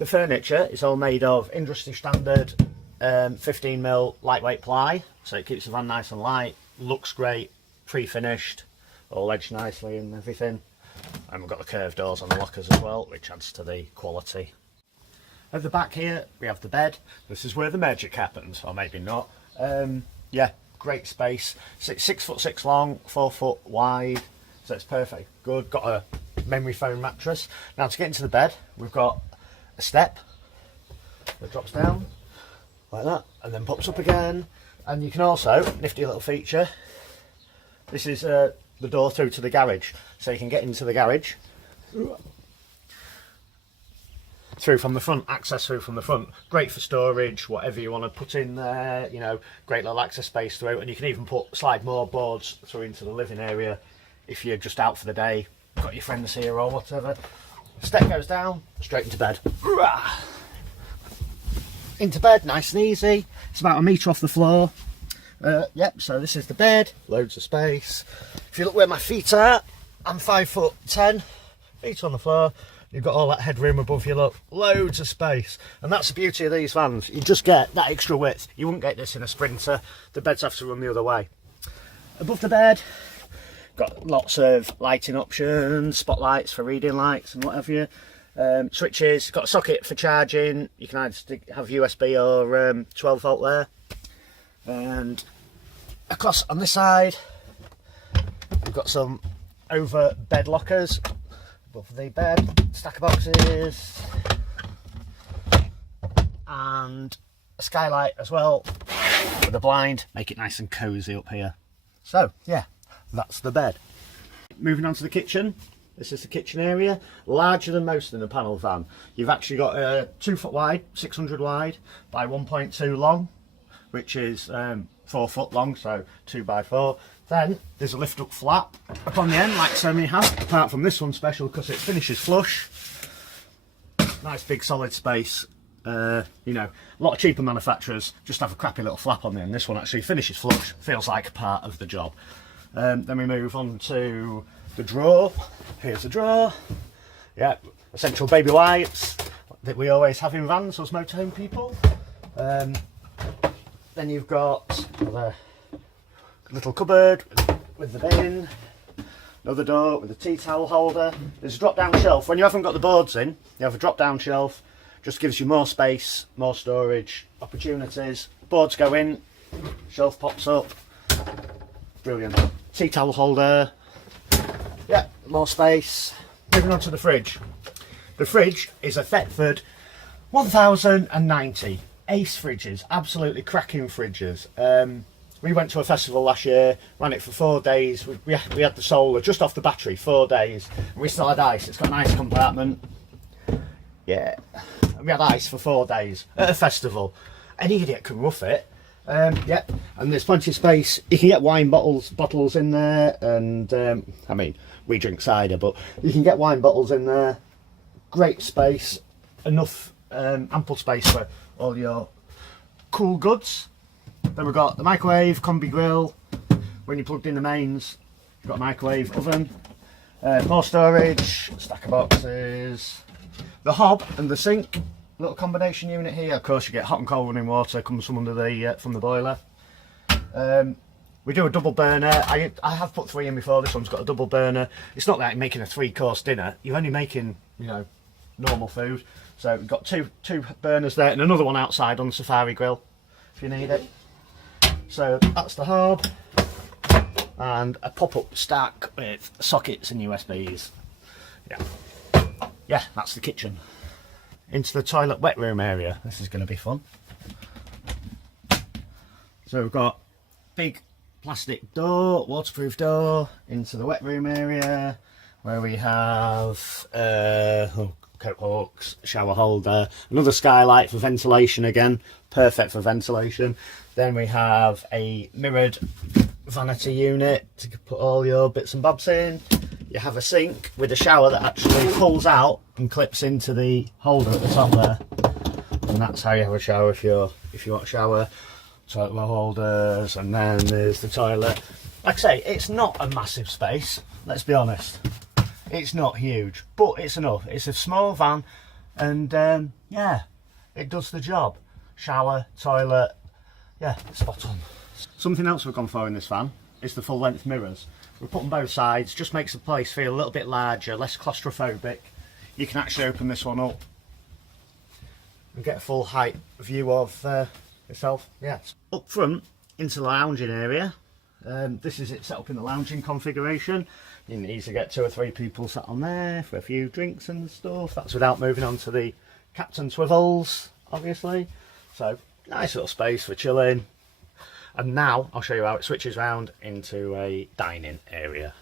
The furniture is all made of industry standard 15mm lightweight ply, so it keeps the van nice and light, looks great, pre-finished, all edged nicely and everything. And we've got the curved doors on the lockers as well, which adds to the quality. At the back here we have the bed. This is where the magic happens, or maybe not. Yeah, great space. 6'6" long, 4 foot wide, so it's perfect. Good. Got a memory foam mattress. Now to get into the bed, we've got a step that drops down like that and then pops up again. And you can also, nifty little feature, this is the door through to the garage, so you can get into the garage through from the front, access through from the front. Great for storage, whatever you want to put in there, you know, great little access space through. And you can even slide more boards through into the living area if you're just out for the day, got your friends here or whatever. Step goes down, straight into bed. Into bed, nice and easy. It's about 1 metre off the floor. Yep, so this is the bed, loads of space. If you look where my feet are, I'm 5'10", feet on the floor. You've got all that headroom above you, look, loads of space. And that's the beauty of these vans, you just get that extra width. You wouldn't get this in a Sprinter, the beds have to run the other way. Above the bed, got lots of lighting options, spotlights for reading lights and what have you. Switches, got a socket for charging, you can either have USB or 12 volt there. And across on this side, we've got some over bed lockers. Above the bed, stack of boxes, and a skylight as well with a blind, make it nice and cosy up here. So yeah, that's the bed. Moving on to the kitchen. This is the kitchen area, larger than most in the panel van. You've actually got a 2 foot wide, 600 wide by 1.2 long, which is 4 foot long, so 2x4. Then there's a lift up flap up on the end, like so many have, apart from this one special because it finishes flush. Nice big solid space. You know, a lot of cheaper manufacturers just have a crappy little flap on the end. This one actually finishes flush, feels like part of the job. Then we move on to the drawer. Here's the drawer. Yeah, essential baby wipes that we always have in vans, us motorhome people. Then you've got the little cupboard with the bin, another door with a tea towel holder. There's a drop down shelf. When you haven't got the boards in, you have a drop down shelf, just gives you more space, more storage opportunities. Boards go in, shelf pops up, brilliant. Tea towel holder, yeah, more space. Moving on to the fridge. The fridge is a Thetford 1090 ace fridges, absolutely cracking fridges. We went to a festival last year, ran it for 4 days. We had the solar just off the battery, 4 days. And we still had ice. It's got an ice compartment. Yeah. And we had ice for 4 days at a festival. Any idiot can rough it. Yeah. And there's plenty of space. You can get wine bottles in there. And I mean, we drink cider, but you can get wine bottles in there. Great space. Enough ample space for all your cool goods. Then we've got the microwave, combi grill. When you plugged in the mains, you've got a microwave oven. More storage, stack of boxes. The hob and the sink, little combination unit here. Of course, you get hot and cold running water comes from under the from the boiler. We do a double burner. I have put 3 in before. This one's got a double burner. It's not like making a 3-course dinner. You're only making, you know, normal food. So we've got two burners there and another one outside on the Safari grill if you need it. So that's the hob, and a pop-up stack with sockets and USBs. Yeah, that's the kitchen. Into the toilet wet room area. This is going to be fun. So we've got big plastic door, waterproof door, into the wet room area where we have coat hooks, shower holder, another skylight for ventilation again, perfect for ventilation. Then we have a mirrored vanity unit to put all your bits and bobs in. You have a sink with a shower that actually pulls out and clips into the holder at the top there. And that's how you have a shower if you want a shower. Toilet roll holders, and then there's the toilet. Like I say, it's not a massive space, let's be honest. It's not huge, but it's enough. It's a small van. and yeah, it does the job. Shower, toilet, yeah, spot on. Something else we've gone for in this van is the full length mirrors. We put on both sides, just makes the place feel a little bit larger, less claustrophobic. You can actually open this one up and get a full height view of yourself. Yeah. Up front into the lounging area. This is it set up in the lounging configuration. You can easily get 2 or 3 people sat on there for a few drinks and stuff. That's without moving on to the captain swivels, obviously. So nice little space for chilling. And now I'll show you how it switches round into a dining area.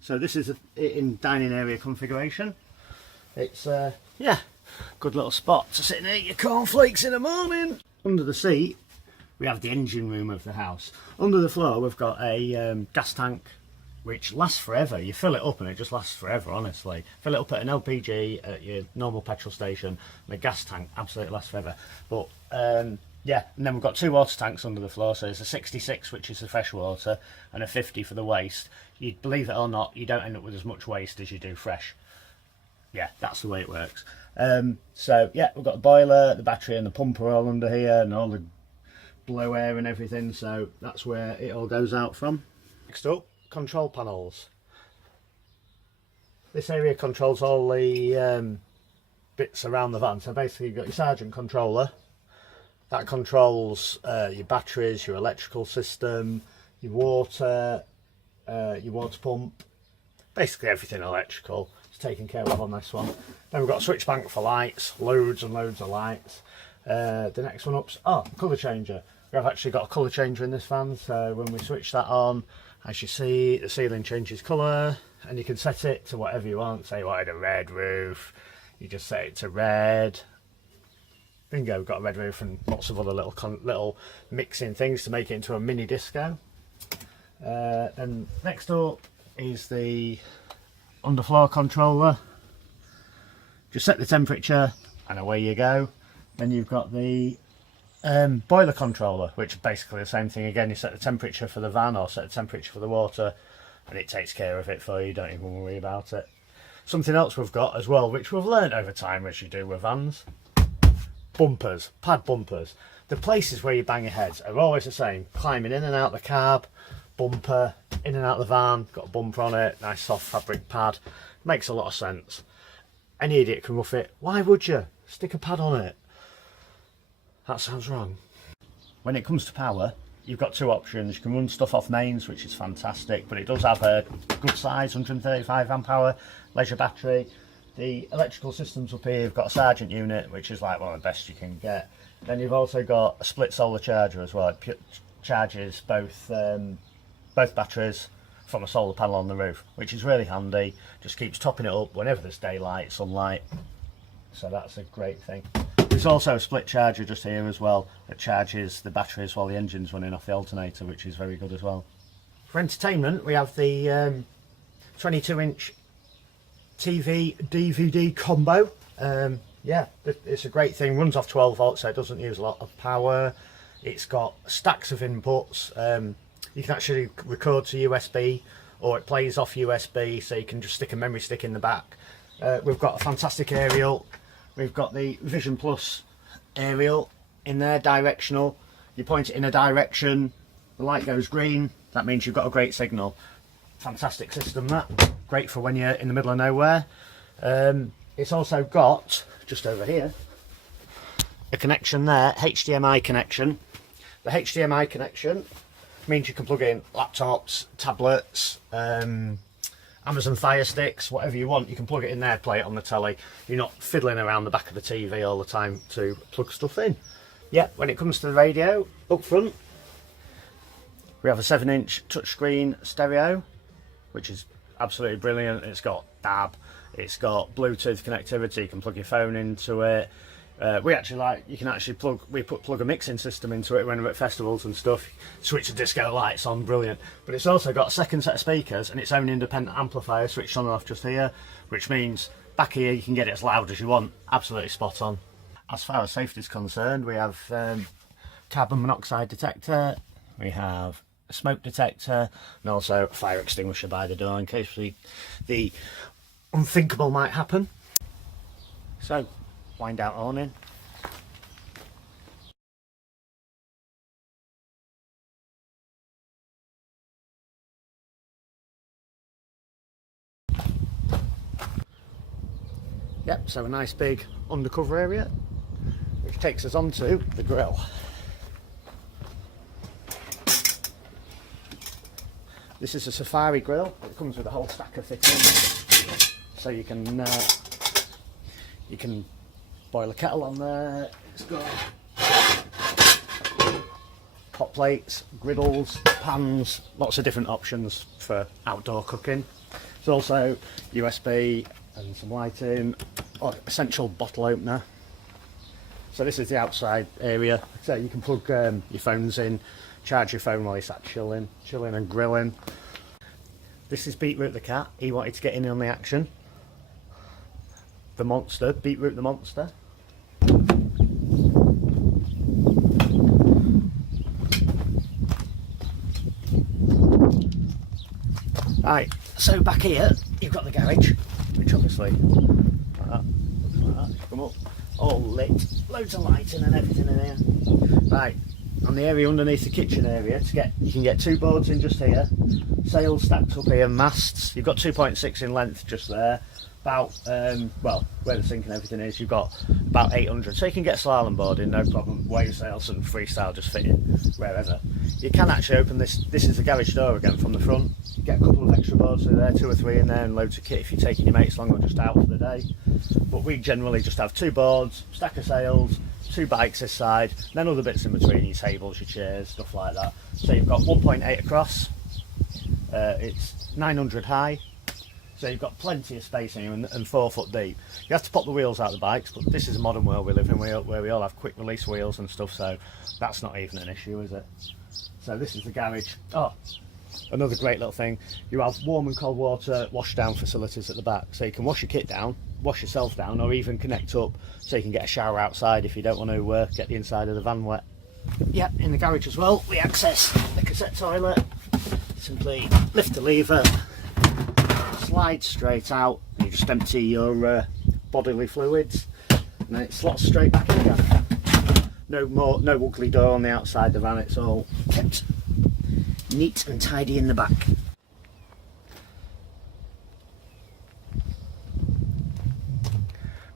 So this is it in dining area configuration. It's yeah, good little spot to sit and eat your cornflakes in the morning. Under the seat we have the engine room of the house. Under the floor we've got a gas tank which lasts forever. You fill it up and it just lasts forever, honestly. Fill it up at an LPG at your normal petrol station and the gas tank absolutely lasts forever. But yeah, and then we've got 2 water tanks under the floor. So there's a 66 which is the fresh water and a 50 for the waste. You believe it or not, you don't end up with as much waste as you do fresh. Yeah, that's the way it works. So yeah, we've got the boiler, the battery and the pumper all under here and all the blow air and everything. So that's where it all goes out from. Next up, control panels. This area controls all the bits around the van. So basically you've got your Sergeant controller. That controls your batteries, your electrical system, your water pump, basically everything electrical is taken care of on this one. Then we've got a switch bank for lights, loads and loads of lights. The next one up's colour changer. We have actually got a colour changer in this van, so when we switch that on, as you see, the ceiling changes colour and you can set it to whatever you want. Say you wanted a red roof, you just set it to red. Bingo, we've got a red roof and lots of other little mixing things to make it into a mini disco. And next up is the underfloor controller. Just set the temperature and away you go. Then you've got the boiler controller, which is basically the same thing again. You set the temperature for the van or set the temperature for the water and it takes care of it for you, don't even worry about it. Something else we've got as well, which we've learnt over time as you do with vans: bumpers, pad bumpers. The places where you bang your heads are always the same. Climbing in and out the cab, bumper, in and out the van, got a bumper on it, nice soft fabric pad. Makes a lot of sense. Any idiot can rough it. Why would you? Stick a pad on it. That sounds wrong. When it comes to power, you've got 2 options. You can run stuff off mains, which is fantastic, but it does have a good size 135 amp hour leisure battery. The electrical systems up here, you've got a Sergeant unit, which is like one of the best you can get. Then you've also got a split solar charger as well. It charges both batteries from a solar panel on the roof, which is really handy. Just keeps topping it up whenever there's daylight, sunlight. So that's a great thing. There's also a split charger just here as well that charges the batteries while the engine's running off the alternator, which is very good as well. For entertainment, we have the 22-inch TV DVD combo. Yeah, it's a great thing. Runs off 12 volts, so it doesn't use a lot of power. It's got stacks of inputs. You can actually record to USB, or it plays off USB, so you can just stick a memory stick in the back. We've got a fantastic aerial. We've got the Vision Plus aerial in there, directional. You point it in a direction, the light goes green, that means you've got a great signal. Fantastic system, that. Great for when you're in the middle of nowhere. It's also got, just over here, a connection there, HDMI connection. The HDMI connection means you can plug in laptops, tablets, Amazon Fire Sticks, whatever you want. You can plug it in there, play it on the telly. You're not fiddling around the back of the TV all the time to plug stuff in. Yeah, when it comes to the radio, up front, we have a 7-inch touchscreen stereo, which is absolutely brilliant. It's got DAB, it's got Bluetooth connectivity, you can plug your phone into it. You can actually plug a mixing system into it when we're at festivals and stuff. Switch the disco lights on, brilliant. But it's also got a second set of speakers and its own independent amplifier switched on and off just here, which means back here you can get it as loud as you want. Absolutely spot on. As far as safety is concerned, we have carbon monoxide detector, we have a smoke detector, and also a fire extinguisher by the door in case the unthinkable might happen. So, wind out awning. Yep, so a nice big undercover area, which takes us onto the grill. This is a safari grill. It comes with a whole stack of fittings, so you can boil a kettle on there. It's got hot plates, griddles, pans, lots of different options for outdoor cooking. There's also USB and some lighting, essential bottle opener. So this is the outside area. So you can plug your phones in, charge your phone while you're sat chilling and grilling. This is Beetroot the cat. He wanted to get in on the action. The monster, Beetroot the monster. Right, so back here you've got the garage, which obviously like that, come up, all lit, loads of lighting and everything in here. Right, on the area underneath the kitchen area, you can get 2 boards in just here, sails stacked up here, masts. You've got 2.6 in length just there. About well, where the sink and everything is, you've got about 800, so you can get slalom board in, no problem. Wave sails and freestyle just fit in wherever. You can actually open this. This is the garage door again from the front. You get a couple of extra boards through there, 2 or 3 in there, and loads of kit if you're taking your mates along or just out for the day. But we generally just have 2 boards, stack of sails, 2 bikes this side, and then other bits in between, your tables, your chairs, stuff like that. So you've got 1.8 across. It's 900 high. So you've got plenty of space in here and 4 foot deep. You have to pop the wheels out of the bikes, but this is a modern world we live in where we all have quick release wheels and stuff, so that's not even an issue, is it? So this is the garage. Oh, another great little thing, you have warm and cold water wash down facilities at the back, so you can wash your kit down, wash yourself down, or even connect up so you can get a shower outside if you don't want to get the inside of the van wet. Yeah, in the garage as well we access the cassette toilet. Simply lift the lever, slide straight out, you just empty your bodily fluids, and then it slots straight back in again. No ugly door on the outside of the van, it's all kept neat and tidy in the back.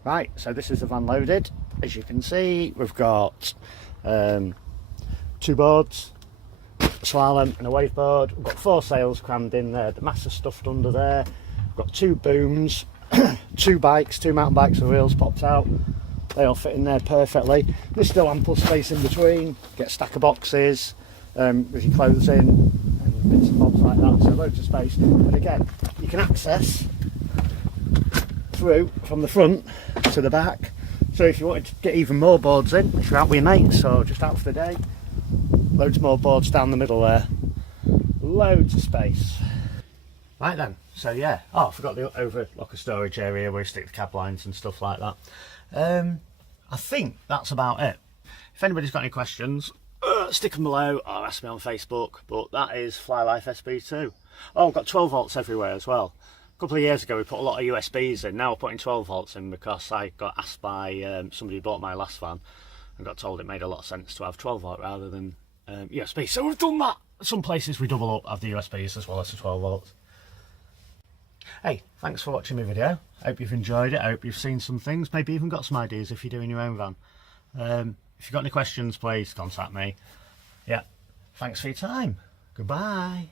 Right, so this is the van loaded. As you can see, we've got 2 boards, a slalom and a wave board. We've got 4 sails crammed in there, the mast is stuffed under there. We've got 2 booms, 2 bikes, 2 mountain bikes with wheels popped out. They all fit in there perfectly. There's still ample space in between. Get a stack of boxes with your clothes in and bits and bobs like that, so loads of space. And again, you can access through from the front to the back. So if you wanted to get even more boards in, if you're out with your mates or just out for the day, loads more boards down the middle there. Loads of space. Right then, so yeah, I forgot the overlocker storage area where you stick the cab lines and stuff like that. I think that's about it. If anybody's got any questions, stick them below or ask me on Facebook, but that is Flylife SB2. Oh, I've got 12 volts everywhere as well. A couple of years ago we put a lot of USBs in, now we're putting 12 volts in because I got asked by somebody who bought my last van and got told it made a lot of sense to have 12 volt rather than USB. So we've done that. Some places we double up, have the USBs as well as the 12 volts. Hey, thanks for watching my video. I hope you've enjoyed it. I hope you've seen some things, maybe even got some ideas if you're doing your own van. If you've got any questions, please contact me. Yeah, thanks for your time. Goodbye.